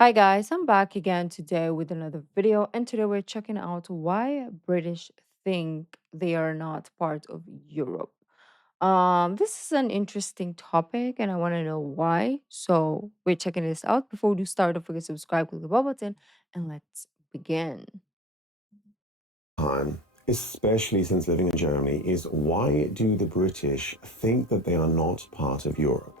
Hi guys, I'm back again today with another video, and today we're checking out why British think they are not part of Europe. This is an interesting topic, and I want to know why. So we're checking this out. Before we do start, don't forget to subscribe, click the bell button, and let's begin. Time, especially since living in Germany, is why do the British think that they are not part of Europe?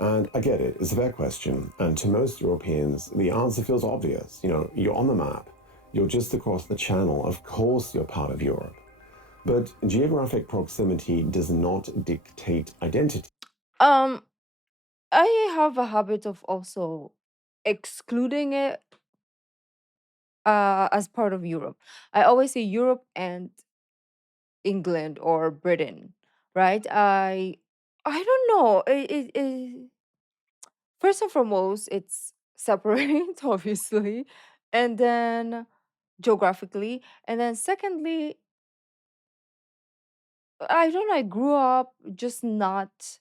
And I get it, it's a fair question. And to most Europeans, the answer feels obvious. You're on the map, you're just across the channel. Of course, you're part of Europe. But geographic proximity does not dictate identity. Um, I have a habit of also excluding it as part of Europe. I always say Europe and England or Britain, right? I don't know. First and foremost, it's separate, obviously, and then geographically, and then secondly, I don't know. I grew up just not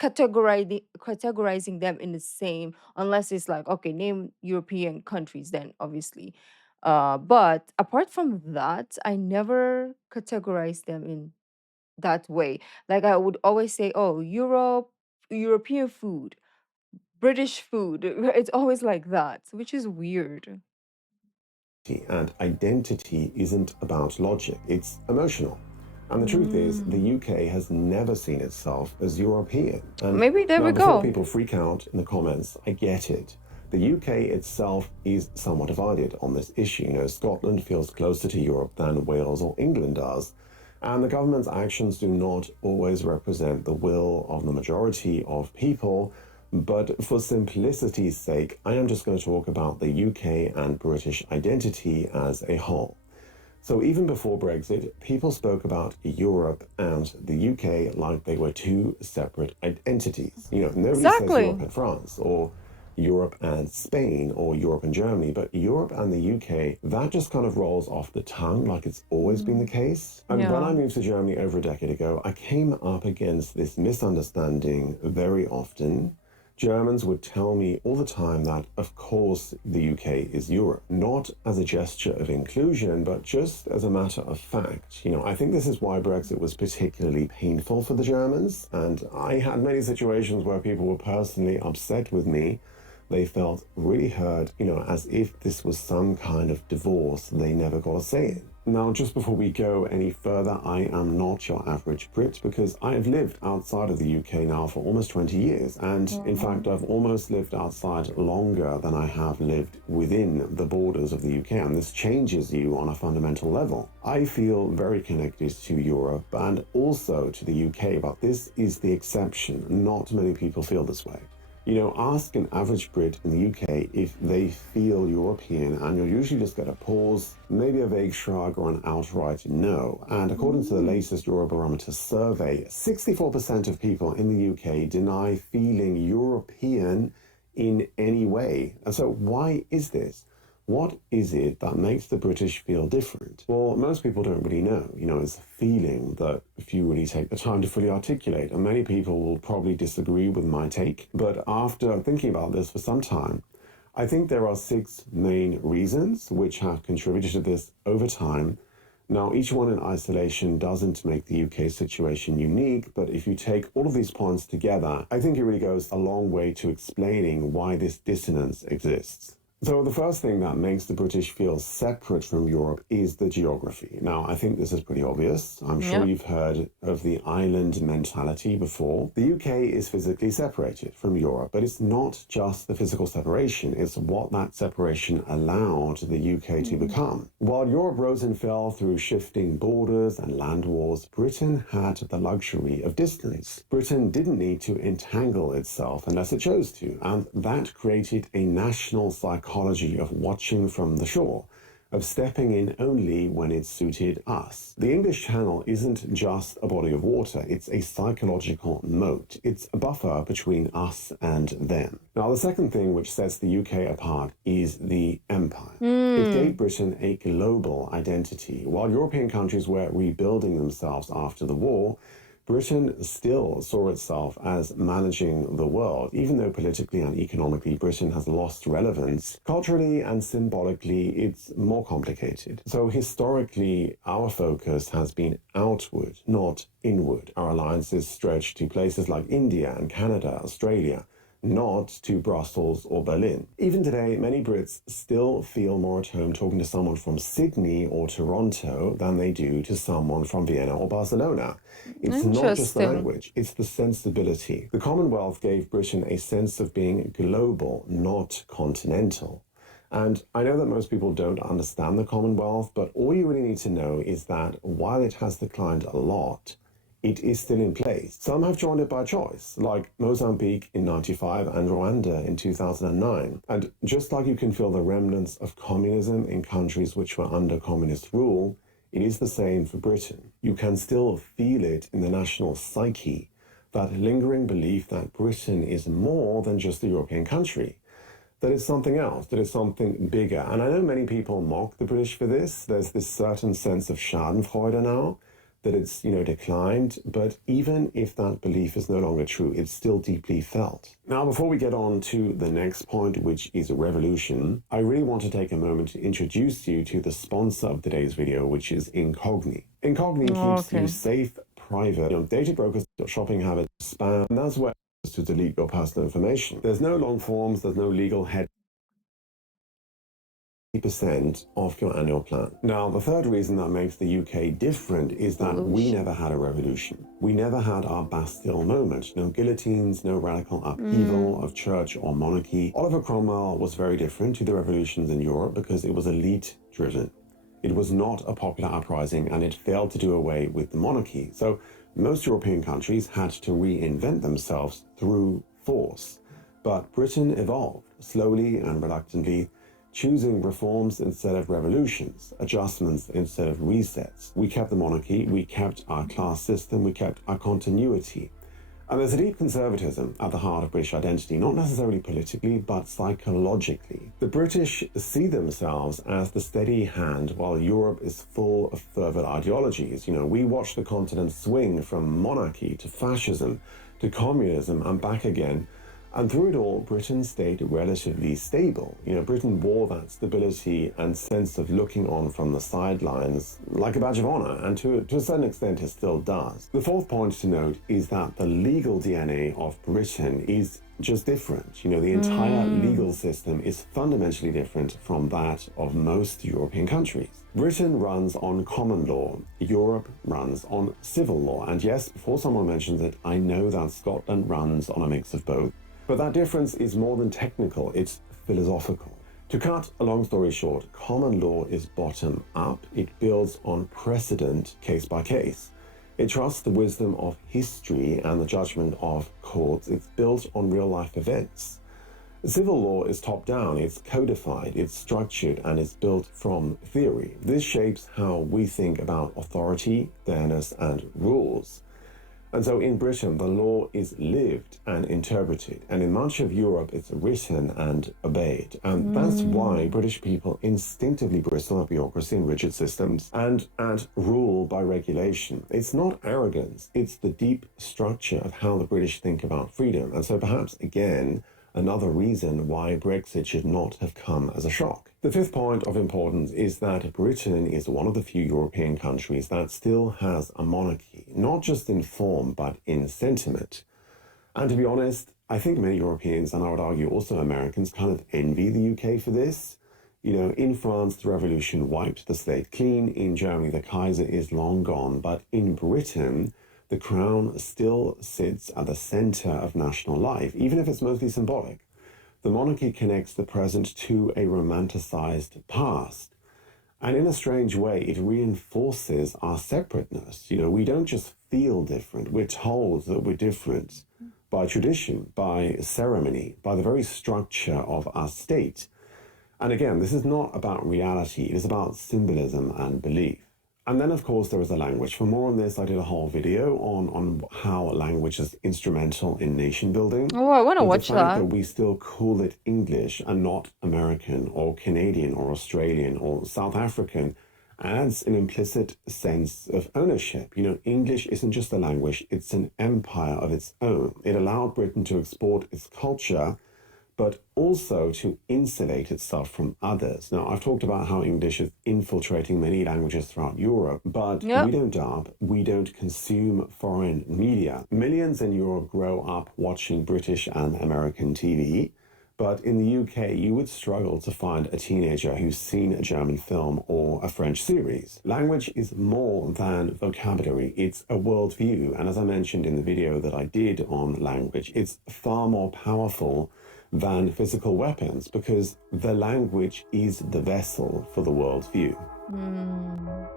categorizing them in the same, unless it's like okay, name European countries, then obviously. But apart from that, I never categorize them in that way. Like I would always say, oh, Europe, European food, British food. It's always like that, which is weird. And identity isn't about logic, it's emotional. And the truth is, the Mm. UK has never seen itself as European. And Maybe there now, we before go. people freak out in the comments, I get it. The UK itself is somewhat divided on this issue. Scotland feels closer to Europe than Wales or England does. And the government's actions do not always represent the will of the majority of people. But for simplicity's sake, I am just going to talk about the UK and British identity as a whole. So even before Brexit, people spoke about Europe and the UK like they were two separate entities. Nobody says Europe Exactly. and France or Europe and Spain or Europe and Germany, but Europe and the UK, that just kind of rolls off the tongue like it's always been the Mm. case. And when I Yeah. moved to Germany over a decade ago, I came up against this misunderstanding very often. Germans would tell me all the time that, of course, the UK is Europe, not as a gesture of inclusion, but just as a matter of fact. I think this is why Brexit was particularly painful for the Germans, and I had many situations where people were personally upset with me. They felt really hurt, as if this was some kind of divorce they never got a say in. Now, just before we go any further, I am not your average Brit because I have lived outside of the UK now for almost 20 years. And in fact, Mhm. I've almost lived outside longer than I have lived within the borders of the UK. And this changes you on a fundamental level. I feel very connected to Europe and also to the UK, but this is the exception. Not many people feel this way. Ask an average Brit in the UK if they feel European, and you'll usually just get a pause, maybe a vague shrug, or an outright no. And according to the Mm. latest Eurobarometer survey, 64% of people in the UK deny feeling European in any way. And so, why is this? What is it that makes the British feel different? Well, most people don't really know. It's a feeling that if you really take the time to fully articulate, and many people will probably disagree with my take. But after thinking about this for some time, I think there are six main reasons which have contributed to this over time. Now, each one in isolation doesn't make the UK situation unique, but if you take all of these points together, I think it really goes a long way to explaining why this dissonance exists. So, the first thing that makes the British feel separate from Europe is the geography. Now, I think this is pretty obvious. I'm sure Yep. you've heard of the island mentality before. The UK is physically separated from Europe, but it's not just the physical separation, it's what that separation allowed the UK to Mm. become. While Europe rose and fell through shifting borders and land wars, Britain had the luxury of distance. Britain didn't need to entangle itself unless it chose to, and that created a national psychology of watching from the shore, of stepping in only when it suited us. The English Channel isn't just a body of water, it's a psychological moat. It's a buffer between us and them. Now, the second thing which sets the UK apart is the empire. It gave Mm. Britain a global identity. While European countries were rebuilding themselves after the war, Britain still saw itself as managing the world, even though politically and economically Britain has lost relevance. Culturally and symbolically, it's more complicated. So historically, our focus has been outward, not inward. Our alliances stretch to places like India and Canada, Australia, not to Brussels or Berlin. Even today, many Brits still feel more at home talking to someone from Sydney or Toronto than they do to someone from Vienna or Barcelona. It's not just the Interesting. language, it's the sensibility. The Commonwealth gave Britain a sense of being global, not continental. And I know that most people don't understand the Commonwealth, but all you really need to know is that while it has declined a lot, it is still in place. Some have joined it by choice, like Mozambique in 95 and Rwanda in 2009. And just like you can feel the remnants of communism in countries which were under communist rule, it is the same for Britain. You can still feel it in the national psyche, that lingering belief that Britain is more than just a European country, that it's something else, that it's something bigger. And I know many people mock the British for this. There's this certain sense of schadenfreude now, that it's, declined, but even if that belief is no longer true, it's still deeply felt. Now, before we get on to the next point, which is revolution, I really want to take a moment to introduce you to the sponsor of today's video, which is Incogni. Incogni keeps you Okay. safe, private, data brokers, shopping habits, spam, and that's where to delete your personal information. There's no long forms, there's no legal head percent off your annual plan. Now, the third reason that makes the UK different is that we never had a revolution. We never had our Bastille moment. No guillotines, no radical upheaval of church or monarchy. Oliver Cromwell was very different to the revolutions in Europe because it was elite driven. It was not a popular uprising and it failed to do away with the monarchy. So most European countries had to reinvent themselves through force. But Britain evolved slowly and reluctantly, choosing reforms instead of revolutions, adjustments instead of resets. We kept the monarchy, we kept our class system, we kept our continuity. And there's a deep conservatism at the heart of British identity, not necessarily politically, but psychologically. The British see themselves as the steady hand while Europe is full of fervid ideologies. We watch the continent swing from monarchy to fascism to communism and back again. And through it all, Britain stayed relatively stable. Britain wore that stability and sense of looking on from the sidelines like a badge of honor, and to a certain extent it still does. The fourth point to note is that the legal DNA of Britain is just different. The entire legal system is fundamentally different from that of most European countries. Britain runs on common law, Europe runs on civil law. And yes, before someone mentions it, I know that Scotland runs on a mix of both. But that difference is more than technical, it's philosophical. To cut a long story short, common law is bottom up. It builds on precedent case by case. It trusts the wisdom of history and the judgment of courts. It's built on real life events. Civil law is top down, it's codified, it's structured, and it's built from theory. This shapes how we think about authority, fairness, and rules. And so in Britain, the law is lived and interpreted, and in much of Europe, it's written and obeyed. And that's why British people instinctively bristle at bureaucracy and rigid systems and at rule by regulation. It's not arrogance, it's the deep structure of how the British think about freedom. And so perhaps, again, another reason why Brexit should not have come as a shock. The fifth point of importance is that Britain is one of the few European countries that still has a monarchy, not just in form, but in sentiment. And to be honest, I think many Europeans, and I would argue also Americans, kind of envy the UK for this. In France, the revolution wiped the slate clean. In Germany, the Kaiser is long gone. But in Britain, the crown still sits at the center of national life, even if it's mostly symbolic. The monarchy connects the present to a romanticized past. And in a strange way, it reinforces our separateness. We don't just feel different, we're told that we're different by tradition, by ceremony, by the very structure of our state. And again, this is not about reality, it is about symbolism and belief. And then, of course, there is the language. For more on this, I did a whole video on how language is instrumental in nation building. Oh, I want to But the watch fact that. that we still call it English and not American or Canadian or Australian or South African adds an implicit sense of ownership. English isn't just a language, it's an empire of its own. It allowed Britain to export its culture, but also to insulate itself from others. Now, I've talked about how English is infiltrating many languages throughout Europe, but we Yep. don't dub, we don't consume foreign media. Millions in Europe grow up watching British and American TV. But in the UK, you would struggle to find a teenager who's seen a German film or a French series. Language is more than vocabulary, it's a worldview. And as I mentioned in the video that I did on language, it's far more powerful than physical weapons because the language is the vessel for the worldview. Mm.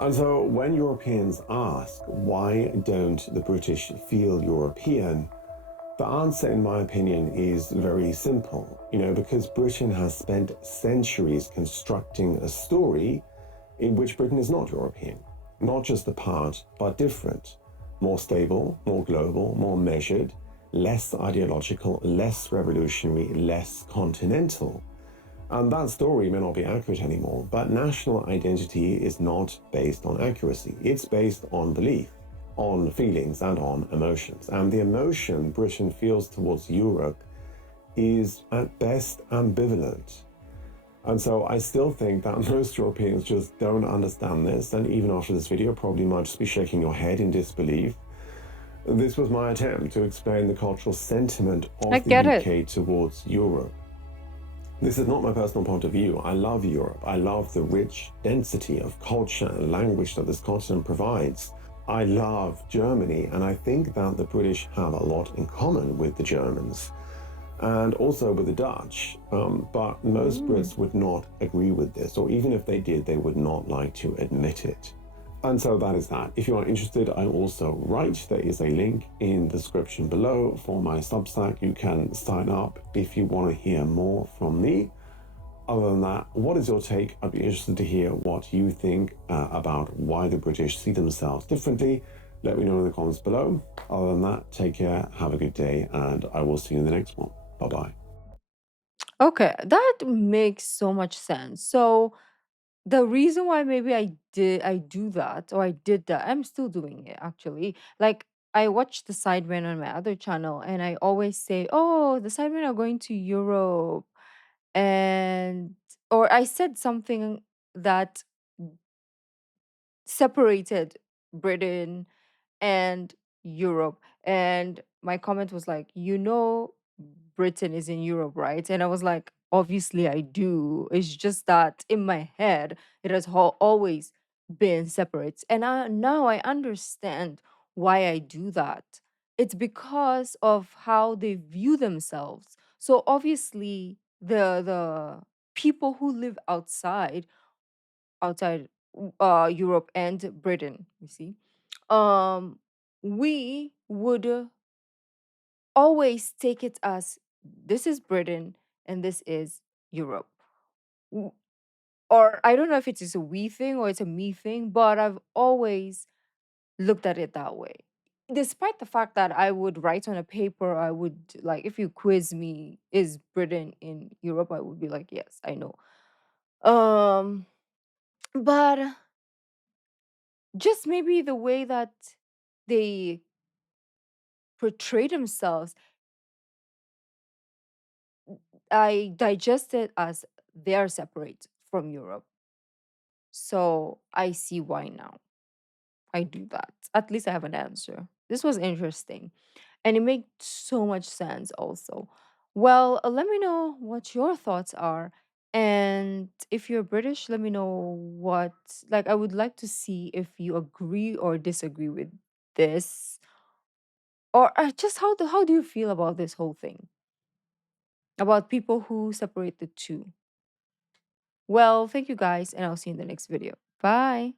And so when Europeans ask, why don't the British feel European? The answer, in my opinion, is very simple. Because Britain has spent centuries constructing a story in which Britain is not European, not just a part, but different, more stable, more global, more measured, less ideological, less revolutionary, less continental. And that story may not be accurate anymore, but national identity is not based on accuracy. It's based on belief, on feelings, and on emotions. And the emotion Britain feels towards Europe is at best ambivalent. And so I still think that most Europeans just don't understand this. And even after this video, probably might just be shaking your head in disbelief. This was my attempt to explain the cultural sentiment I of the get it. UK towards Europe. This is not my personal point of view. I love Europe. I love the rich density of culture and language that this continent provides. I love Germany, and I think that the British have a lot in common with the Germans and also with the Dutch. But most Mm. Brits would not agree with this, or even if they did, they would not like to admit it. And so that is that. If you are interested, I also write. There is a link in the description below for my Substack. You can sign up if you want to hear more from me. Other than that, what is your take? I'd be interested to hear what you think about why the British see themselves differently. Let me know in the comments below. Other than that, take care, have a good day, and I will see you in the next one. Bye bye. Okay, that makes so much sense. So the reason why maybe I do that or I did that, I'm still doing it actually. Like I watch the Sidemen on my other channel and I always say, "Oh, the Sidemen are going to Europe." And or I said something that separated Britain and Europe. And my comment was like, Britain is in Europe, right? And I was like, obviously I do. It's just that in my head, it has always been separate. And now I understand why I do that. It's because of how they view themselves. So obviously, the people who live outside Europe and Britain, you see, um, we would always take it as this is Britain and this is Europe. W- Or I don't know if it is a we thing or it's a me thing, but I've always looked at it that way. Despite the fact that I would write on a paper, I would like, if you quiz me, is Britain in Europe? I would be like, yes, I know. Um, but just maybe the way that they portray themselves, I digest it as they are separate from Europe. So I see why now. I do that. At least I have an answer. This was interesting. And it makes so much sense also. Well, let me know what your thoughts are. And if you're British, let me know what, like, I would like to see if you agree or disagree with this. Or just how do you feel about this whole thing? About people who separate the two? Well, thank you guys, and I'll see you in the next video. Bye.